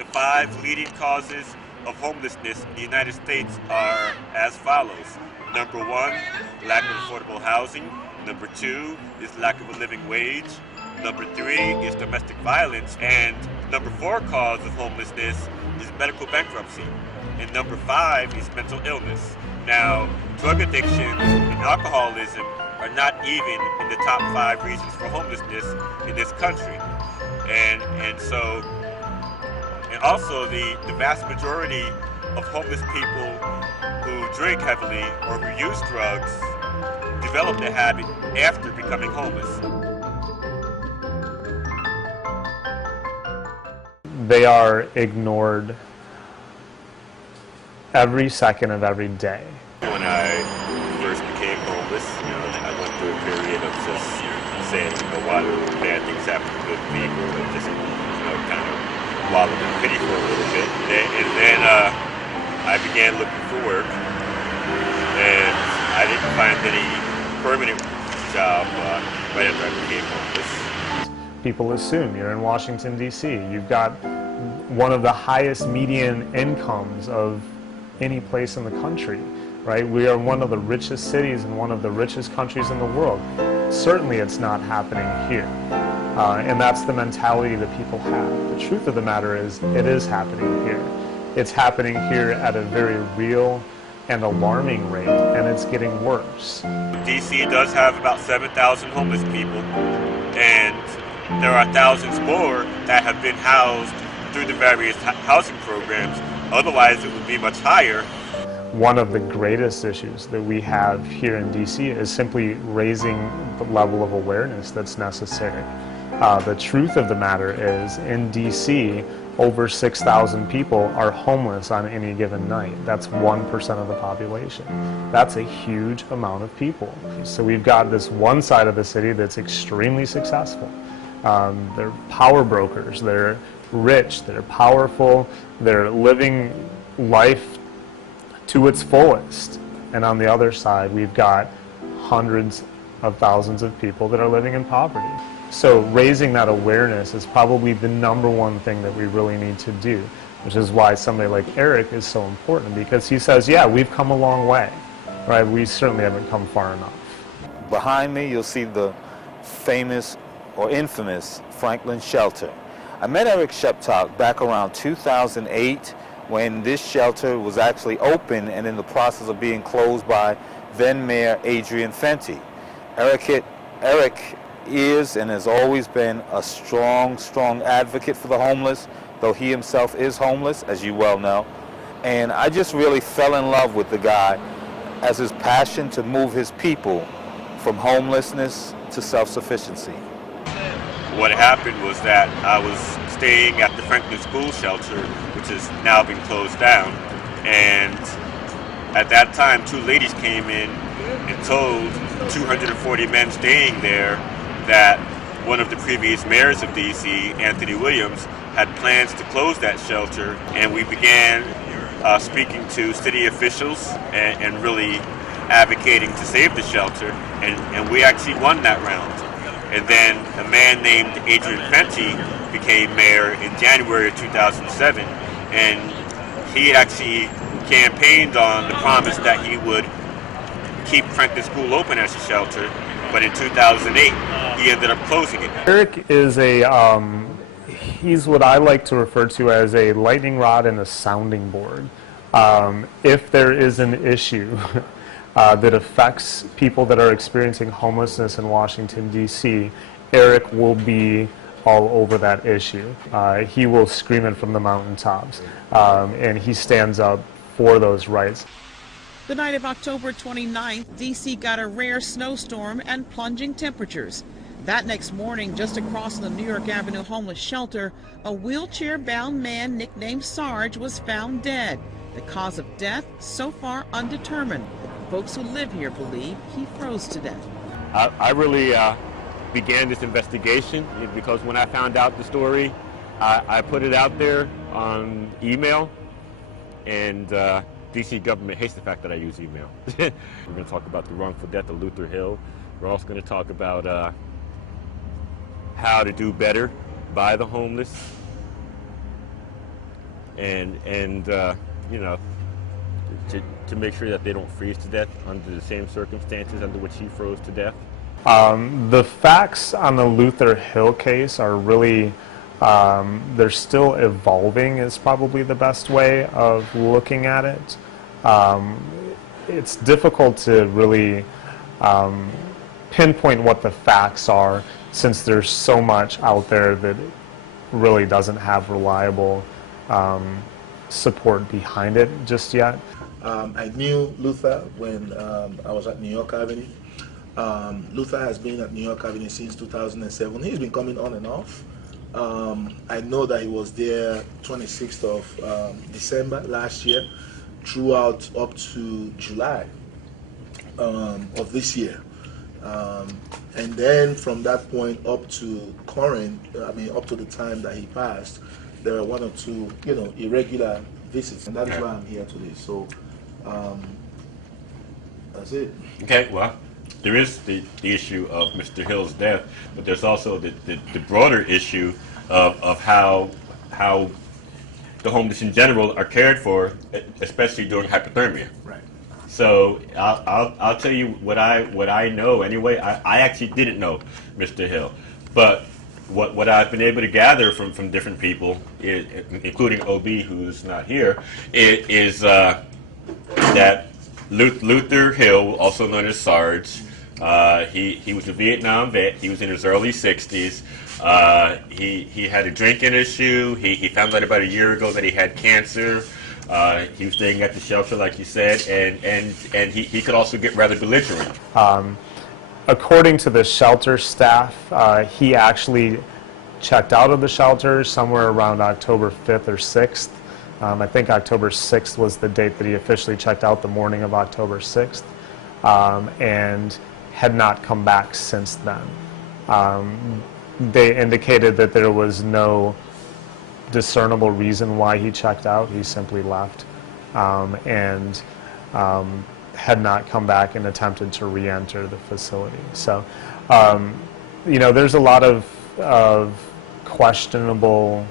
The 5 leading causes of homelessness in the United States are as follows. Number 1, lack of affordable housing. Number 2 is lack of a living wage. Number 3 is domestic violence. And number 4 cause of homelessness is medical bankruptcy. And number 5 is mental illness. Now, drug addiction and alcoholism are not even in the top 5 reasons for homelessness in this country. And also the vast majority of homeless people who drink heavily or who use drugs develop the habit after becoming homeless. They are ignored every second of every day. When I first became homeless, I went through a period of just saying, why do bad things happen to good people, and just, kind of wallowed in pity for a little bit. And then I began looking for work, and I didn't find any permanent job right after I became homeless. People assume you're in Washington, D.C. You've got one of the highest median incomes of any place in the country, right? We are one of the richest cities and one of the richest countries in the world. Certainly it's not happening here. And that's the mentality that people have. The truth of the matter is, it is happening here. It's happening here at a very real and alarming rate, and it's getting worse. D.C. does have about 7,000 homeless people, and there are thousands more that have been housed through the various housing programs. Otherwise, it would be much higher. One of the greatest issues that we have here in D.C. is simply raising the level of awareness that's necessary. The truth of the matter is, in D.C., over 6,000 people are homeless on any given night. That's 1% of the population. That's a huge amount of people. So we've got this one side of the city that's extremely successful. They're power brokers, they're rich, they're powerful, they're living life to its fullest. And on the other side, we've got hundreds of thousands of people that are living in poverty. So raising that awareness is probably the #1 thing that we really need to do, which is why somebody like Eric is so important, because he says, yeah, we've come a long way, right? We certainly haven't come far enough. Behind me, you'll see the famous or infamous Franklin Shelter. I met Eric Sheptock back around 2008 when this shelter was actually open and in the process of being closed by then Mayor Adrian Fenty. Eric is and has always been a strong advocate for the homeless, though he himself is homeless, as you well know. And I just really fell in love with the guy as his passion to move his people from homelessness to self-sufficiency. What happened was that I was staying at the Franklin School Shelter, which has now been closed down, and at that time 2 ladies came in and told 240 men staying there that one of the previous mayors of D.C., Anthony Williams, had plans to close that shelter, and we began speaking to city officials and really advocating to save the shelter, and we actually won that round. And then a man named Adrian Fenty became mayor in January of 2007, and he actually campaigned on the promise that he would keep Franklin School open as a shelter, but in 2008 he ended up closing it. Eric is he's what I like to refer to as a lightning rod and a sounding board. If there is an issue that affects people that are experiencing homelessness in Washington, D.C., Eric will be all over that issue. He will scream it from the mountaintops, and he stands up for those rights. The night of October 29th, D.C. got a rare snowstorm and plunging temperatures. That next morning, just across the New York Avenue homeless shelter, a wheelchair-bound man nicknamed Sarge was found dead. The cause of death, so far undetermined. Folks who live here believe he froze to death. I really began this investigation because when I found out the story, I put it out there on email, and DC government hates the fact that I use email. We're going to talk about the wrongful death of Luther Hill. We're also going to talk about how to do better by the homeless, and you know, to make sure that they don't freeze to death under the same circumstances under which he froze to death? The facts on the Luther Hill case are really, they're still evolving is probably the best way of looking at it. It's difficult to really pinpoint what the facts are, since there's so much out there that really doesn't have reliable support behind it just yet. I knew Luther when I was at New York Avenue. Luther has been at New York Avenue since 2007. He's been coming on and off. I know that he was there 26th of December last year throughout up to July of this year. And then from that point up to current, up to the time that he passed, there were one or two, irregular visits, and that's why I'm here today. So that's it. Okay, well, there is the issue of Mr. Hill's death, but there's also the broader issue of how the homeless in general are cared for, especially during hypothermia. Right. So I'll tell you what I know anyway. I actually didn't know Mr. Hill, but what I've been able to gather from different people, including OB, who's not here, is that Luther Hill, also known as Sarge, he was a Vietnam vet. He was in his early 60s. He had a drinking issue. He found out about a year ago that he had cancer. He was staying at the shelter, like you said, and he could also get rather belligerent. According to the shelter staff, he actually checked out of the shelter somewhere around October 5th or 6th. I think October 6th was the date that he officially checked out, the morning of October 6th, and had not come back since then. They indicated that there was no discernible reason why he checked out. He simply left and had not come back and attempted to re-enter the facility. So, there's a lot of questionable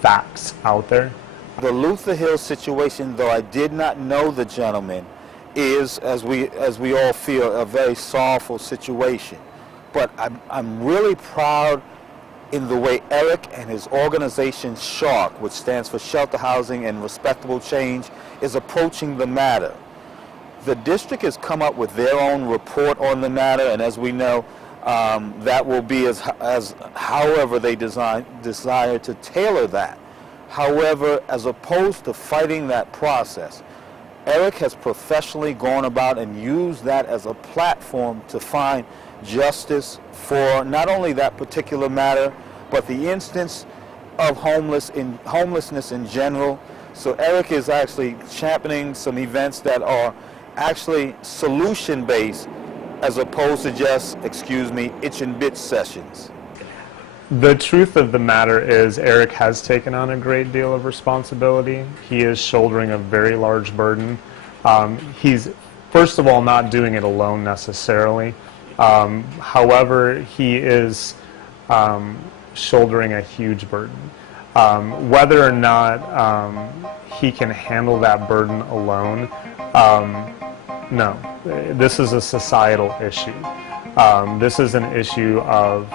facts out there. The Luther Hill situation, though I did not know the gentleman, is, as we all feel, a very sorrowful situation. But I'm really proud in the way Eric and his organization SHARK, which stands for Shelter Housing and Respectable Change, is approaching the matter. The district has come up with their own report on the matter, and as we know, that will be as however they desire to tailor that. However, as opposed to fighting that process, Eric has professionally gone about and used that as a platform to find justice for not only that particular matter, but the instance of homelessness in general. So Eric is actually championing some events that are actually solution-based as opposed to just, itch and bitch sessions. The truth of the matter is Eric has taken on a great deal of responsibility. He is shouldering a very large burden. He's, first of all, not doing it alone necessarily. However, he is shouldering a huge burden. Whether or not he can handle that burden alone, no. This is a societal issue. This is an issue of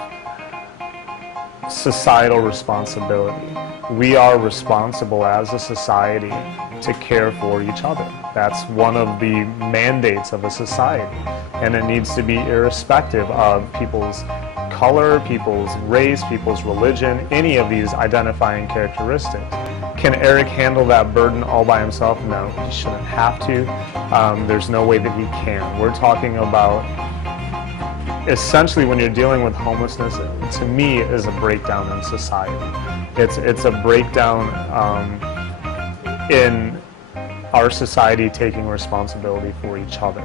societal responsibility. We are responsible as a society to care for each other. That's one of the mandates of a society, and it needs to be irrespective of people's color, people's race, people's religion, any of these identifying characteristics. Can Eric handle that burden all by himself? No, he shouldn't have to. There's no way that he can. We're talking about, essentially, when you're dealing with homelessness, to me, is a breakdown in society. It's a breakdown in our society taking responsibility for each other.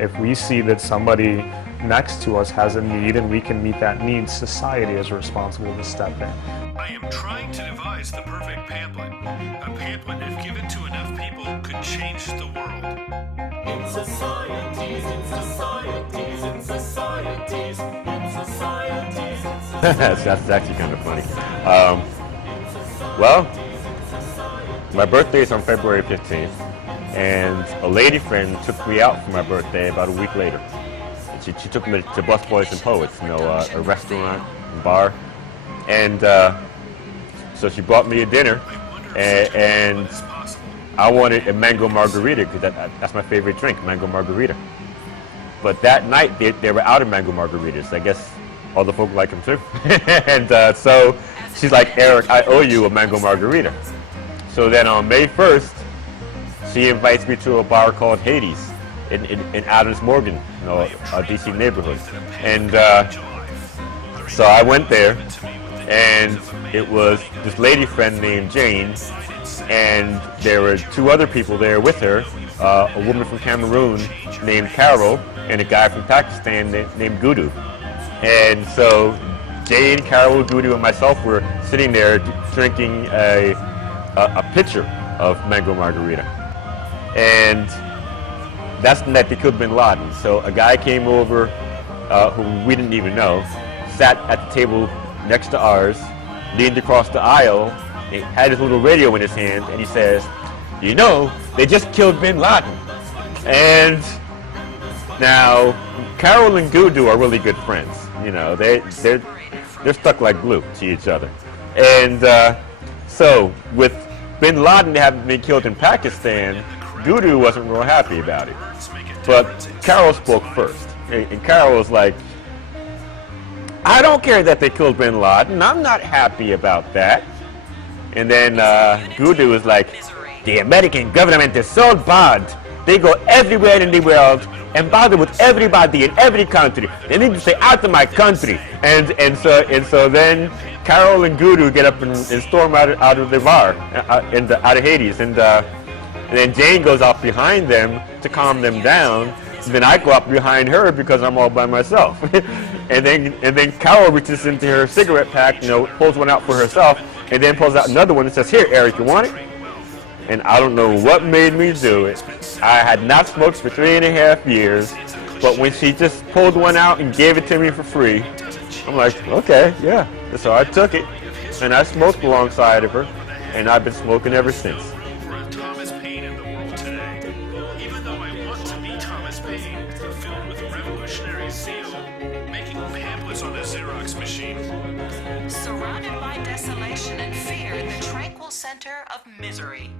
If we see that somebody next to us has a need and we can meet that need, society is responsible to step in. I am trying to devise the perfect pamphlet. A pamphlet, if given to enough people, could change the world. In societies, in societies, in societies, in societies, in societies. that's actually kind of funny. Well, my birthday is on February 15th, and a lady friend took me out for my birthday about a week later. She took me to Busboys and Poets, a restaurant, bar, and so she brought me a dinner, and I wanted a mango margarita because that's my favorite drink, mango margarita. But that night they were out of mango margaritas. I guess other folk like them too. And so she's like, Eric, I owe you a mango margarita. So then on May 1st, she invites me to a bar called Hades in Adams Morgan, a DC neighborhood. And so I went there, and it was this lady friend named Jane, and there were two other people there with her, a woman from Cameroon named Carol, and a guy from Pakistan named Gudu. And so Jane, Carol, Gudu, and myself were sitting there drinking a pitcher of mango margarita. And that's the night they killed bin Laden. So a guy came over who we didn't even know, sat at the table next to ours, leaned across the aisle, and had his little radio in his hand, and he says, you know, they just killed bin Laden. And now, Carol and Gudu are really good friends. You know, they're stuck like glue to each other. And so, with bin Laden having been killed in Pakistan, Gudu wasn't real happy about it. But Carol spoke first. And Carol was like, I don't care that they killed bin Laden. I'm not happy about that. And then Gudu was like, the American government is so bad. They go everywhere in the world and bother with everybody in every country. They need to stay out of my country. And so then Carol and Gudu get up and storm out of the bar, out of Hades. And then Jane goes out behind them to calm them down. And then I go up behind her because I'm all by myself. and then Carol reaches into her cigarette pack, pulls one out for herself, and then pulls out another one and says, here, Eric, you want it? And I don't know what made me do it. I had not smoked for 3.5 years, but when she just pulled one out and gave it to me for free, I'm like, okay, yeah. And so I took it, and I smoked alongside of her, and I've been smoking ever since. Thomas Paine in the world today. Even though I want to be Thomas Paine, filled with revolutionary zeal, making pamphlets on a Xerox machine. Surrounded by desolation and fear in the tranquil center of misery.